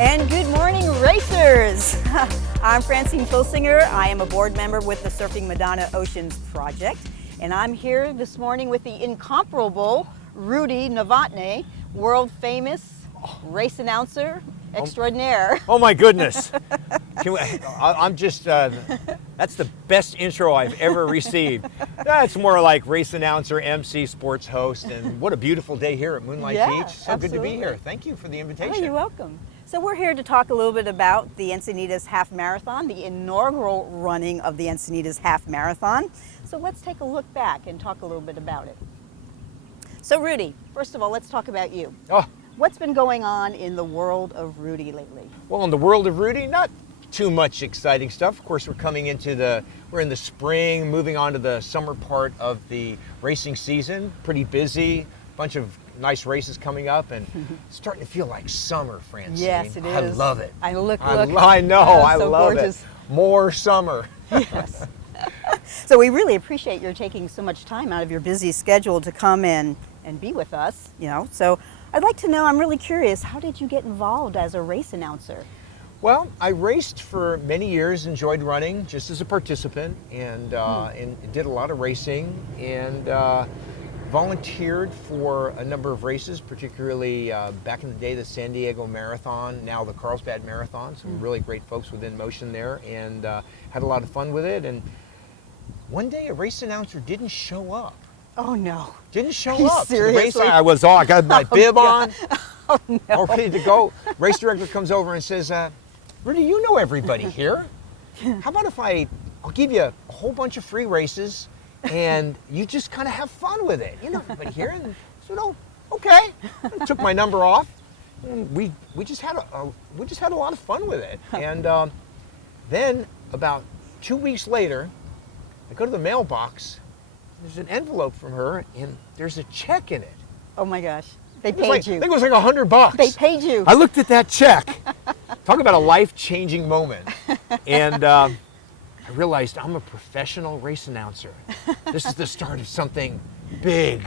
And good morning, racers! I'm Francine Filsinger. I am a board member with the Surfing Madonna Oceans Project. And I'm here this morning with the incomparable Rudy Novotny, world famous race announcer extraordinaire. Oh my goodness. I'm just, that's the best intro I've ever received. That's more like race announcer, MC, sports host, and what a beautiful day here at Moonlight Beach. So absolutely. Good to be here. Thank you for the invitation. Oh, you're welcome. So we're here to talk a little bit about the Encinitas Half Marathon, the inaugural running of the Encinitas Half Marathon. So let's take a look back and talk a little bit about it. So Rudy, first of all, let's talk about you. Oh. What's been going on in the world of Rudy lately? Well, in the world of Rudy, not too much exciting stuff. Of course, we're in the spring, moving on to the summer part of the racing season. Pretty busy, bunch of nice races coming up, and it's starting to feel like summer, Francine. Yes, it is. I love it. I love it. More summer. Yes. So we really appreciate your taking so much time out of your busy schedule to come in and be with us, So I'd like to know, I'm really curious, how did you get involved as a race announcer? Well, I raced for many years, enjoyed running just as a participant, and did a lot of racing, and volunteered for a number of races, particularly back in the day, the San Diego Marathon, now the Carlsbad Marathon. Some really great folks within motion there, and had a lot of fun with it. And one day a race announcer didn't show up. Oh no. Didn't show up. Seriously? I was on, I got my bib on, Oh no. all ready to go. Race director comes over and says, Rudy, you know everybody here. How about if I'll give you a whole bunch of free races and you just kind of have fun with it. You know everybody here. And I said, oh, okay. I took my number off. And we just had a lot of fun with it. And then about 2 weeks later, I go to the mailbox. There's an envelope from her, and there's a check in it. Oh my gosh. They paid you. I think it was like $100. They paid you. I looked at that check. Talk about a life-changing moment. And I realized I'm a professional race announcer. This is the start of something big.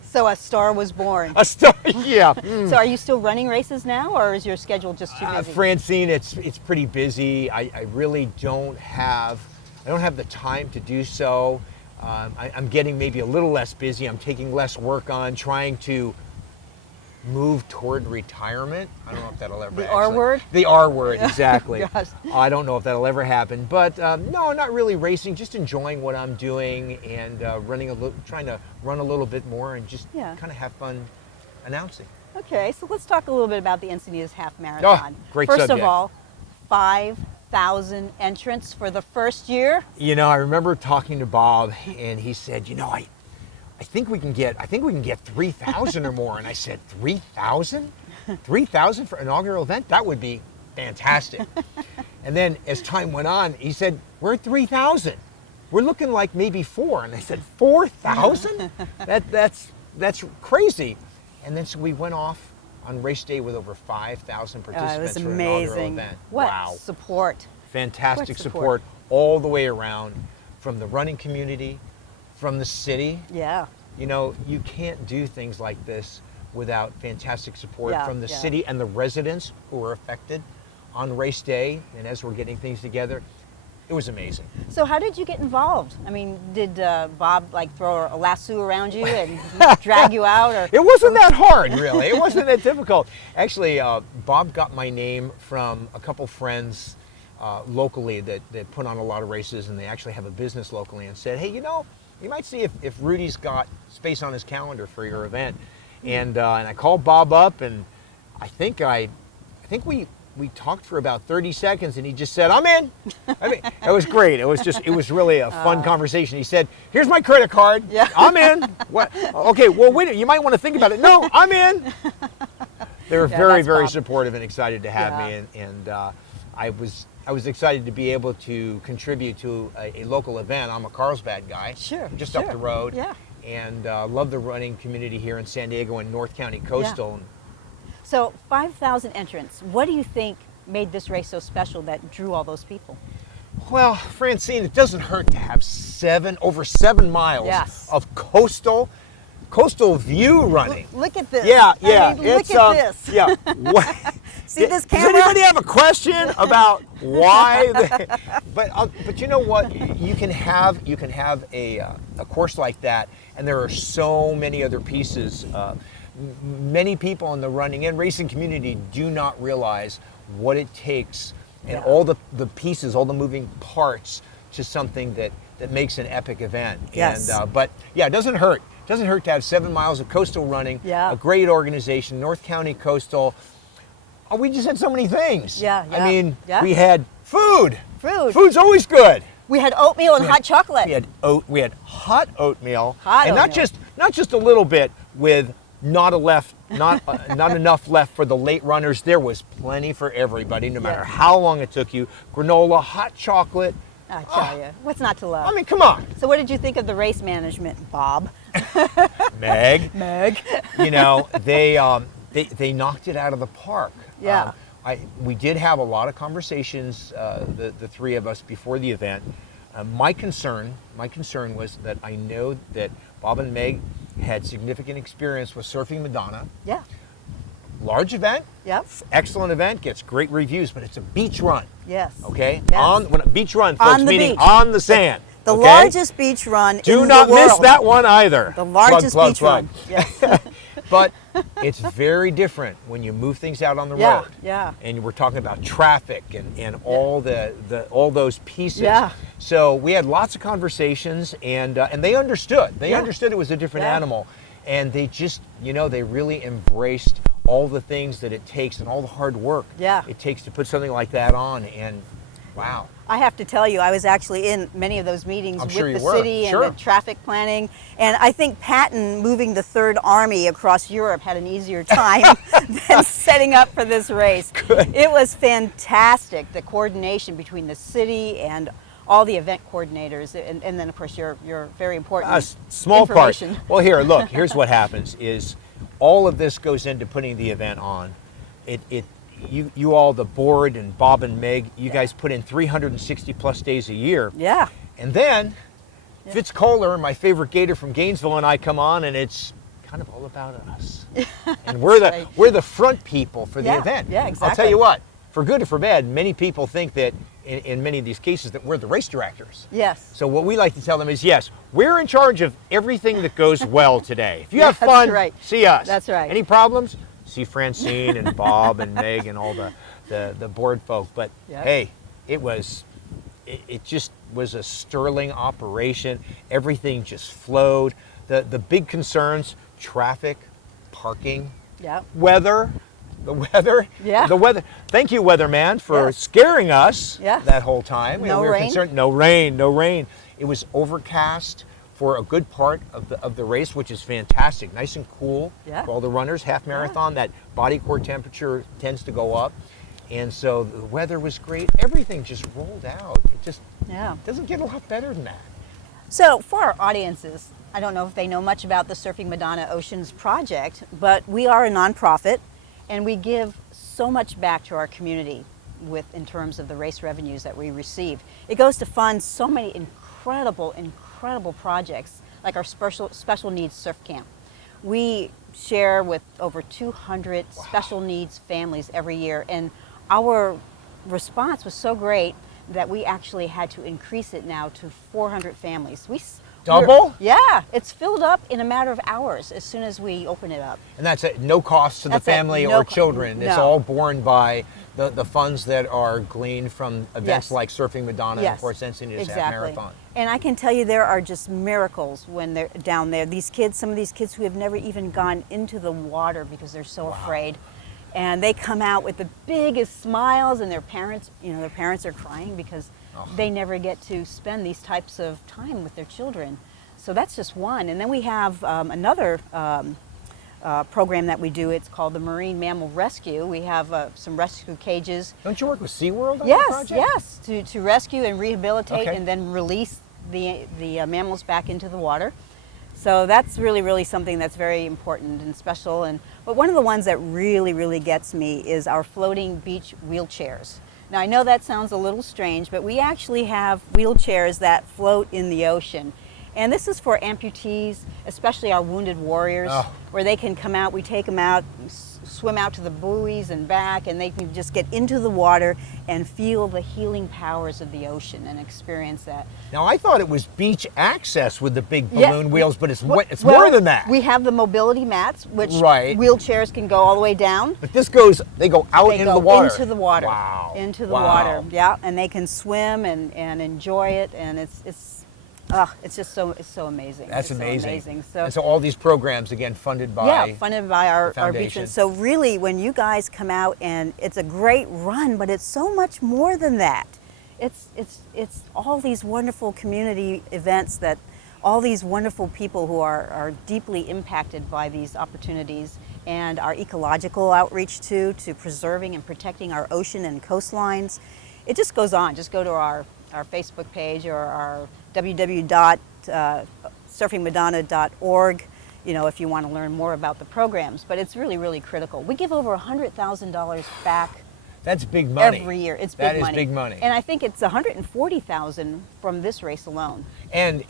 So a star was born. A star, yeah. So are you still running races now, or is your schedule just too busy? Francine, it's pretty busy. I really don't have the time to do so. I'm getting maybe a little less busy. I'm taking less work on, trying to move toward retirement. I don't know if that'll ever The R word? The R word, exactly. Gosh. I don't know if that'll ever happen. But no, not really racing, just enjoying what I'm doing and trying to run a little bit more and just kind of have fun announcing. Okay, so let's talk a little bit about the Encinitas Half Marathon. Great First subject. of all, 5,000 entrants for the first year. I remember talking to Bob, and he said, I think we can get 3,000 or more. And I said, 3,000? 3,000 for an inaugural event? That would be fantastic. And then as time went on, he said, we're at 3,000. We're looking like maybe 4. And I said, 4,000? That's crazy. And then so we went off on race day with over 5,000 participants it was for an inaugural amazing. event. What Wow. support. Fantastic What support all the way around, from the running community, from the city. Yeah. You can't do things like this without fantastic support from the city and the residents who are affected on race day. And as we're getting things together, it was amazing. So how did you get involved? I mean, did Bob throw a lasso around you and drag you out? Or It wasn't that hard, really. It wasn't that difficult. Actually, Bob got my name from a couple friends locally that put on a lot of races, and they actually have a business locally, and said, hey, you might see if Rudy's got space on his calendar for your event. And I called Bob up, and I think we talked for about 30 seconds, and he just said, I'm in. I mean, it was great. It was really a fun conversation. He said, here's my credit card. Yeah. I'm in. What? Okay, well, wait, you might want to think about it. No, I'm in. They were very, very supportive and excited to have me, and I was excited to be able to contribute to a local event. I'm a Carlsbad guy, just up the road, and love the running community here in San Diego and North County Coastal. Yeah. So 5,000 entrants. What do you think made this race so special that drew all those people? Well, Francine, it doesn't hurt to have over 7 miles of coastal view running. Look at this. Yeah, yeah. I mean, look at this. Yeah. See this Does camera? anybody have a question about why? But you know what? You can have a course like that, and there are so many other pieces. Many people in the running and racing community do not realize what it takes and all the pieces, all the moving parts to something that makes an epic event. Yes. And, but yeah, it doesn't hurt. It doesn't hurt to have 7 miles of coastal running. Yeah. A great organization, North County Coastal. Oh, we just had so many things. Yeah. I mean, Yeah. we had food. Food. Food's always good. We had oatmeal and hot chocolate. We had hot oatmeal. Hot and oatmeal. not just a little bit with not enough left for the late runners. There was plenty for everybody, no matter how long it took you. Granola, hot chocolate. I tell you, what's not to love? I mean, come on. So what did you think of the race management, Bob? Meg. You know, they knocked it out of the park. Yeah. We did have a lot of conversations, the three of us, before the event. My concern was that I know that Bob and Meg had significant experience with Surfing Madonna. Yeah. Large event. Yep. Excellent event, gets great reviews, but it's a beach run. Yes. Okay? Yes. When a beach run, folks, On the meaning beach. on the sand. The okay? largest beach run in the world. Do not miss that one either. The largest beach run. Yes. But it's very different when you move things out on the Yeah, road. yeah. And we're talking about traffic and all all those pieces. Yeah. So we had lots of conversations, and they understood. They understood it was a different animal, and they just, they really embraced all the things that it takes and all the hard work it takes to put something like that on. And wow. I have to tell you, I was actually in many of those meetings I'm with sure you the were. city and the traffic planning. And I think Patton moving the Third Army across Europe had an easier time than setting up for this race. Good. It was fantastic, the coordination between the city and all the event coordinators, and then of course your very important small part. information. Well, here's what happens is all of this goes into putting the event on. You all, the board, and Bob and Meg, you guys put in 360 plus days a year. Yeah. And then Fitz Kohler, my favorite gator from Gainesville, and I come on, and it's kind of all about us. And we're the front people for the event. Yeah, exactly. I'll tell you what, for good or for bad, many people think that in many of these cases that we're the race directors. Yes. So what we like to tell them is, yes, we're in charge of everything that goes well today. If you have fun, see us. That's right. Any problems? See Francine and Bob and Meg and all the board folk. But hey, it just was a sterling operation. Everything just flowed. The big concerns: traffic, parking, weather. The weather. Yeah. The weather. Thank you, weatherman, for scaring us that whole time. No we were rain. concerned. No rain. No rain. It was overcast for a good part of the race, which is fantastic. Nice and cool for all the runners. Half marathon, that body core temperature tends to go up. And so the weather was great. Everything just rolled out. It just doesn't get a lot better than that. So for our audiences, I don't know if they know much about the Surfing Madonna Oceans Project, but we are a nonprofit and we give so much back to our community in terms of the race revenues that we receive. It goes to fund so many incredible projects, like our special needs surf camp. We share with over 200 special needs families every year, and our response was so great that we actually had to increase it now to 400 families. Double? Yeah, it's filled up in a matter of hours as soon as we open it up. And that's at no cost to the family or children. It's all borne by the funds that are gleaned from events like Surfing Madonna and, of course, Encinitas Half Marathon. And I can tell you there are just miracles when they're down there. Some of these kids who have never even gone into the water because they're so afraid. And they come out with the biggest smiles, and their parents are crying because they never get to spend these types of time with their children. So that's just one. And then we have another program that we do. It's called the Marine Mammal Rescue. We have some rescue cages. Don't you work with SeaWorld on that project? Yes, to rescue and rehabilitate and then release the mammals back into the water. So that's really something that's very important and special. But one of the ones that really gets me is our floating beach wheelchairs. Now I know that sounds a little strange, but we actually have wheelchairs that float in the ocean. And this is for amputees, especially our wounded warriors, where they can come out. We take them out, swim out to the buoys and back, and they can just get into the water and feel the healing powers of the ocean and experience that. Now, I thought it was beach access with the big balloon wheels, but it's Well, more than that. We have the mobility mats, which Right. wheelchairs can go all the way down. But they go out They into go the water. into the water. Wow. Into the Wow. water, yeah, and they can swim and enjoy it, and it's just so amazing. That's It's amazing. So amazing. And so all these programs, again, funded by funded by our beach. foundation. So really, when you guys come out, and it's a great run, but it's so much more than that. It's all these wonderful community events that all these wonderful people who are deeply impacted by these opportunities, and our ecological outreach to preserving and protecting our ocean and coastlines. It just goes on. Just go to our Facebook page or our www.surfingmadonna.org, if you want to learn more about the programs. But it's really, really critical. We give over $100,000 back That's big money. every year. It's big That money. is big money. And I think it's $140,000 from this race alone. And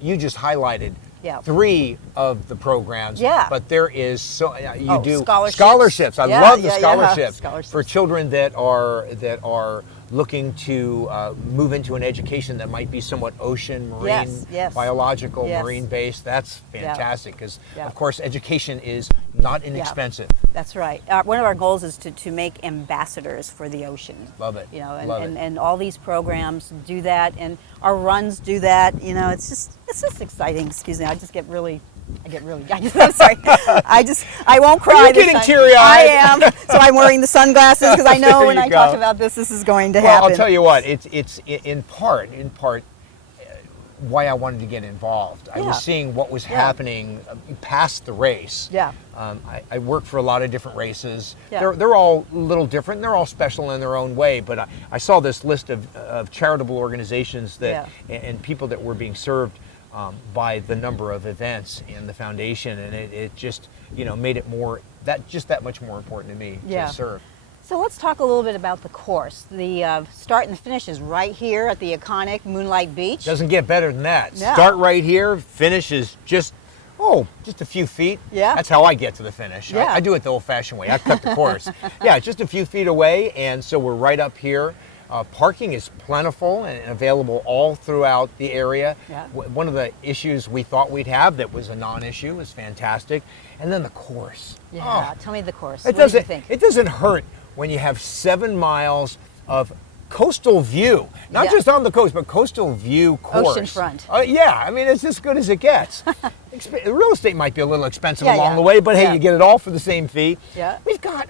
you just highlighted Yeah. 3 of the programs. Yeah. But there is you do scholarships. I Yeah, love the yeah, yeah. scholarships Scholarships. for children that are looking to move into an education that might be somewhat ocean, marine, Yes. biological, Yes. marine based. That's fantastic because, Yeah. of course, education is not inexpensive. That's right. One of our goals is to make ambassadors for the ocean. Love it. Love it. And all these programs do that, and our runs do that. It's just exciting. Excuse me. I'm sorry. I won't cry. You're getting teary-eyed. I am. So I'm wearing the sunglasses because I know There when you I talk go. about this is going to Well, happen. I'll tell you what. It's in part why I wanted to get involved. I Yeah. was seeing what was Yeah. happening past the race. Yeah. I work for a lot of different races. Yeah. They're all a little different. They're all special in their own way. But I saw this list of charitable organizations and people that were being served by the number of events in the foundation, and it just made it that much more important to me Yeah. to serve. So let's talk a little bit about the course. The start and the finish is right here at the iconic Moonlight Beach. Doesn't get better than that. No. Start right here, finish is just a few feet. Yeah. That's how I get to the finish. Yeah. I do it the old-fashioned way. I cut the course. Yeah, just a few feet away, and so we're right up here. Parking is plentiful and available all throughout the area. Yeah. One of the issues we thought we'd have that was a non-issue is fantastic. And then the course. Yeah, tell me the course. It What do you doesn't, think? it doesn't hurt when you have 7 miles of coastal view, not Yeah. just on the coast, but coastal view course. Oceanfront. Yeah, I mean, it's as good as it gets. Real estate might be a little expensive Yeah, along yeah. the way, but hey, Yeah. you get it all for the same fee. Yeah. We've got,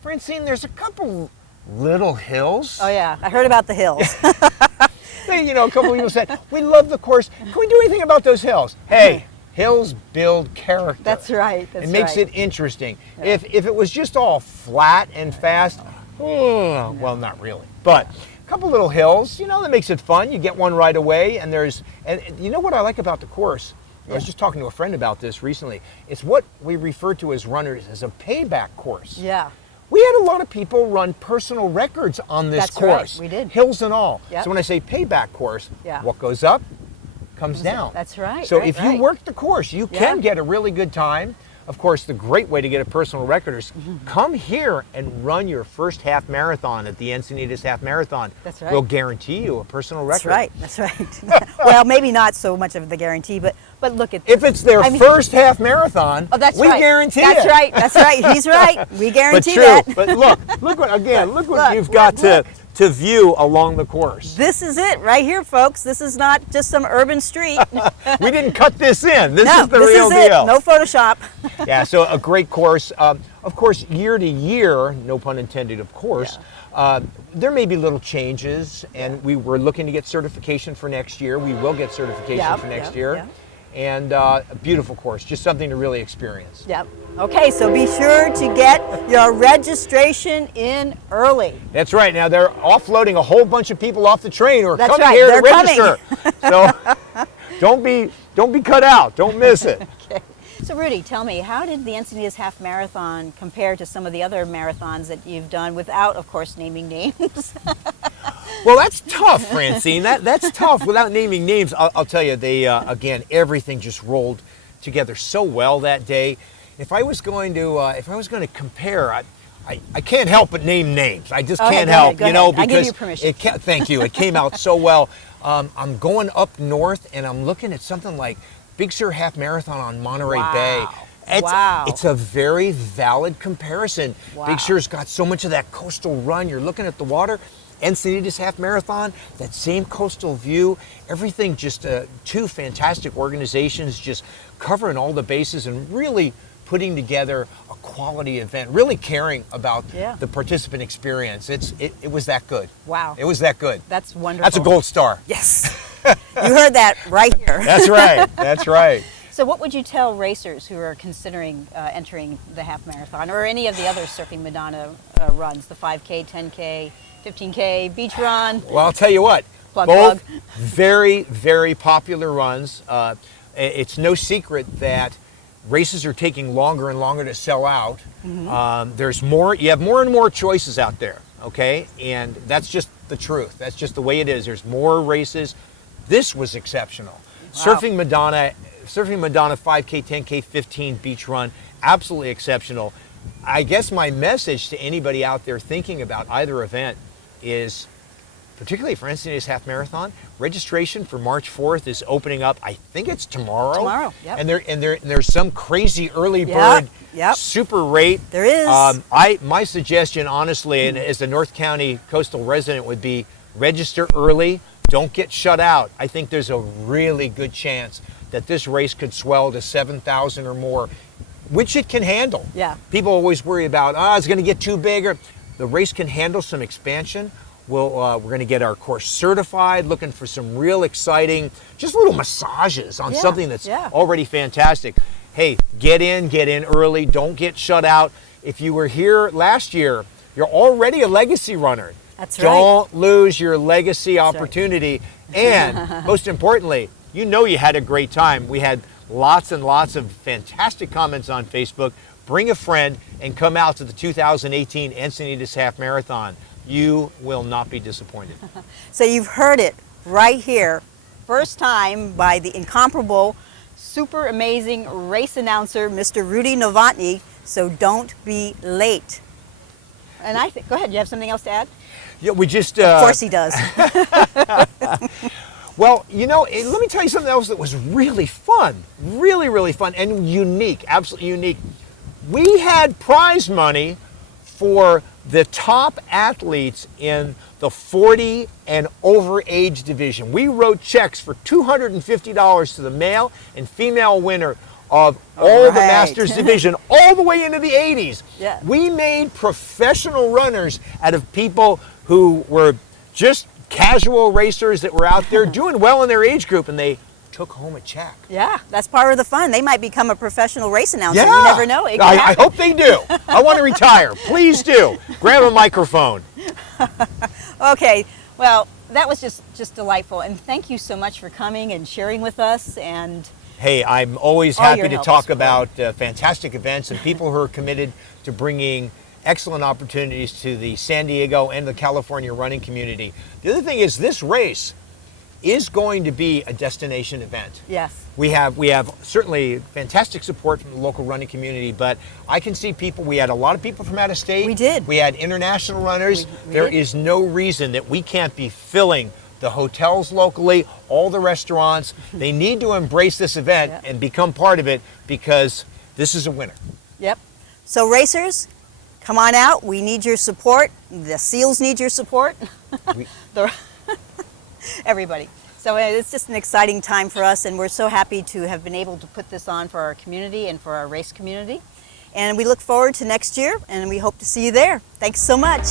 Francine, there's a couple little hills. Oh yeah, I heard about the hills. A couple of people said, we love the course. Can we do anything about those hills? Hey, hills build character. That's right. That's It makes right. it interesting. Yeah. If it was just all flat and fast, well, not really. But a couple little hills, that makes it fun. You get one right away, and you know what I like about the course? I was just talking to a friend about this recently. It's what we refer to as runners as a payback course. Yeah. We had a lot of people run personal records on this That's right, course. we did. Hills and all. Yep. So when I say payback course, Yeah. what goes up comes down. That's right. So right, if right. you work the course, you can get a really good time. Of course, the great way to get a personal record is come here and run your first half marathon at the Encinitas Half Marathon. That's right. We'll guarantee you a personal record. That's right. That's right. Well, maybe not so much of the guarantee, but look at. If it's their first half marathon, that's we right. guarantee That's it. right. That's right. He's right. We But guarantee true. that. But look what you've look, got look. to view along the course. This is it right here, folks. This is not just some urban street. We didn't cut this in. This No, is the this real is it. deal. No Photoshop. Yeah, so a great course. Of course, year to year, no pun intended, of course, there may be little changes, and we were looking to get certification for next year. We will get certification for next year. Yeah. And a beautiful course, just something to really experience. Yep. Okay, so be sure to get your registration in early. That's right. Now they're offloading a whole bunch of people off the train who are That's coming right, here they're to register. So don't be cut out. Don't miss it. Okay. So Rudy, tell me, how did the Encinitas Half Marathon compare to some of the other marathons that you've done without, of course, naming names? Well, that's tough, Francine. That's tough without naming names. I'll tell you, they again, everything just rolled together so well that day. if I was going to compare, I can't help but name names. I just Okay, can't go help, ahead, you know, go ahead. I because give you permission. thank you. It came out so well. I'm going up north, and I'm looking at something like Big Sur Half Marathon on Monterey Bay. It's a very valid comparison. Wow. Big Sur's got so much of that coastal run. You're looking at the water. Encinitas Half Marathon, that same coastal view, everything, just two fantastic organizations just covering all the bases and really putting together a quality event, really caring about the participant experience. It was that good. Wow. It was that good. That's wonderful. That's a gold star. Yes. You heard that right here. That's right. That's right. So what would you tell racers who are considering entering the half marathon or any of the other Surfing Madonna runs, the 5K, 10K, 15K, beach run? Well, I'll tell you what, Both very, very popular runs. It's no secret that races are taking longer and longer to sell out. Mm-hmm. You have more and more choices out there, okay? And that's just the truth. That's just the way it is. There's more races. This was exceptional. Wow. Surfing Madonna 5K, 10K, 15 beach run, absolutely exceptional. I guess my message to anybody out there thinking about either event is, particularly for Encinitas Half Marathon, registration for March 4th is opening up. I think it's tomorrow. Tomorrow, yep. And there's some crazy early bird super rate. There is. My suggestion, honestly, and as a North County coastal resident, would be register early. Don't get shut out. I think there's a really good chance that this race could swell to 7,000 or more, which it can handle. Yeah. People always worry about, it's going to get too big. The race can handle some expansion. We're going to get our course certified, looking for some real exciting, just little massages on something that's already fantastic. Hey, get in early. Don't get shut out. If you were here last year, you're already a legacy runner. That's right. Don't lose your legacy opportunity. Right. And most importantly, you had a great time. We had lots and lots of fantastic comments on Facebook. Bring a friend and come out to the 2018 Encinitas Half Marathon. You will not be disappointed. So you've heard it right here, first time by the incomparable, super amazing race announcer, Mr. Rudy Novotny. So don't be late. And go ahead, you have something else to add? Yeah, we just... Of course he does. Well, let me tell you something else that was really fun. Really, really fun and unique, absolutely unique. We had prize money for the top athletes in the 40 and over age division. We wrote checks for $250 to the male and female winner of all the Masters division, all the way into the 80s. Yeah. We made professional runners out of people who were just casual racers that were out there doing well in their age group, and they took home a check. Yeah, that's part of the fun. They might become a professional race announcer. Yeah. You never know. I hope they do. I want to retire. Please do. Grab a microphone. Okay, well, that was just delightful. And thank you so much for coming and sharing with us. And hey, I'm always happy to talk about fantastic events and people who are committed to bringing excellent opportunities to the San Diego and the California running community. The other thing is, this race is going to be a destination event. Yes. We have certainly fantastic support from the local running community, but I can see people, we had a lot of people from out of state. We did. We had international runners. There is no reason that we can't be filling the hotels locally, all the restaurants. They need to embrace this event and become part of it, because this is a winner. Yep. So racers, come on out. We need your support. The SEALs need your support. Everybody. So it's just an exciting time for us, and we're so happy to have been able to put this on for our community and for our race community. And we look forward to next year, and we hope to see you there. Thanks so much.